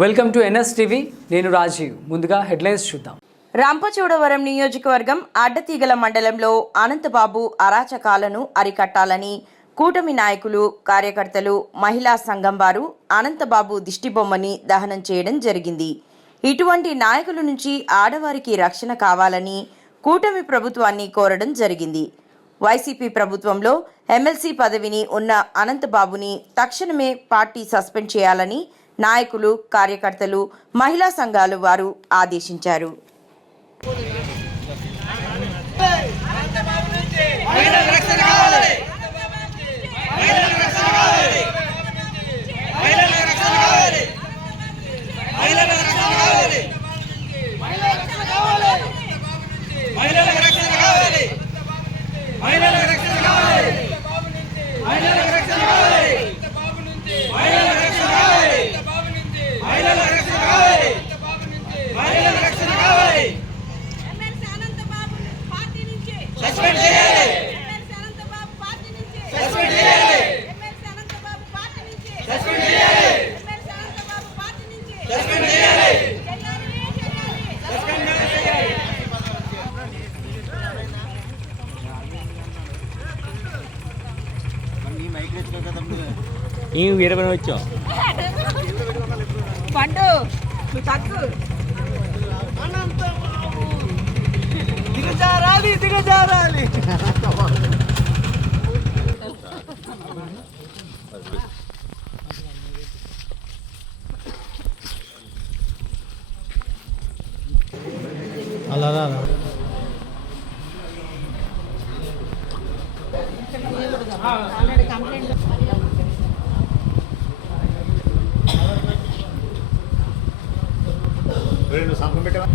Welcome to NS TV. నేను రాజీవ్. ముందుగా headlines చూద్దాం. రాంపచోడవరం నియోజకవర్గం అడ్డతీగల మండలంలో అనంతబాబు అరాచకాలను అరికట్టాలని కూటమి నాయకులు కార్యకర్తలు మహిళా సంఘం వారు అనంతబాబు దిష్టిబొమ్మని దహనం చేయడం జరిగింది. ఇటువంటి నాయకుల నుంచి ఆడవారికి రక్షణ కావాలని కూటమి ప్రభుత్వాన్ని కోరడం జరిగింది. వైసీపీ ప్రభుత్వంలో ఎమ్మెల్సీ పదవిని ఉన్న అనంతబాబుని తక్షణమే పార్టీ సస్పెండ్ చేయాలని నాయకులు కార్యకర్తలు మహిళా సంఘాలు వారు ఆదేశించారు. ఏం వీరపని వచ్చావు పండు నువ్వు తగ్గు దిగజారాలి దిగజారాలి అలా రా రెండు సంతం పెట్టావా?